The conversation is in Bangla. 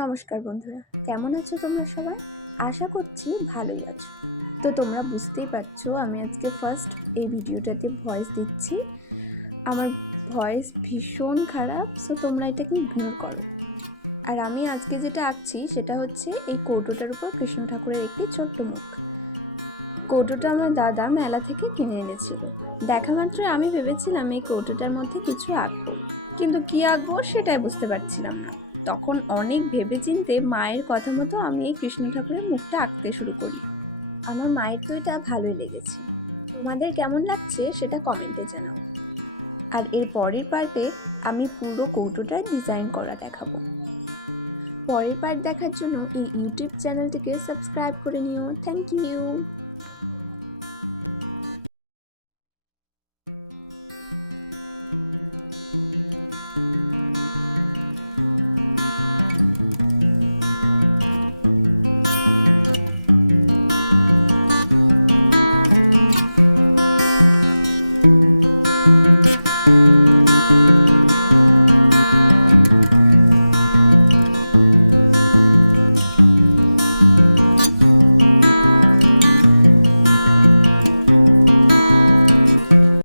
নমস্কার বন্ধুরা, কেমন আছো তোমরা সবাই? আশা করছি ভালোই আছো। তো তোমরা বুঝতেই পারছো আমি আজকে ফার্স্ট এই ভিডিওটাতে ভয়েস দিচ্ছি। আমার ভয়েস ভীষণ খারাপ, সো তোমরা এটাকে ইগনোর করো। আর আমি আজকে যেটা আঁকছি সেটা হচ্ছে এই কৌটোটার উপর কৃষ্ণ ঠাকুরের একটি ছোট্ট মুখ। কৌটোটা আমার দাদা মেলা থেকে কিনে এনেছিল। দেখা মাত্র আমি ভেবেছিলাম এই কৌটোটার মধ্যে কিছু আঁকবো, কিন্তু কি আঁকবো সেটাই বুঝতে পারছিলাম না। তখন অনেক ভেবেচিন্তে মায়ের কথা মতো আমি এই কৃষ্ণ ঠাকুরের মুখটা আঁকতে শুরু করি। আমার মায়ের তো এটা ভালোই লেগেছে। তোমাদের কেমন লাগছে সেটা কমেন্টে জানাও। আর এর পরের পার্টে আমি পুরো কৌটোটা ডিজাইন করা দেখাবো। পরের পার্ট দেখার জন্য এই ইউটিউব চ্যানেলটিকে সাবস্ক্রাইব করে নিও। Thank you.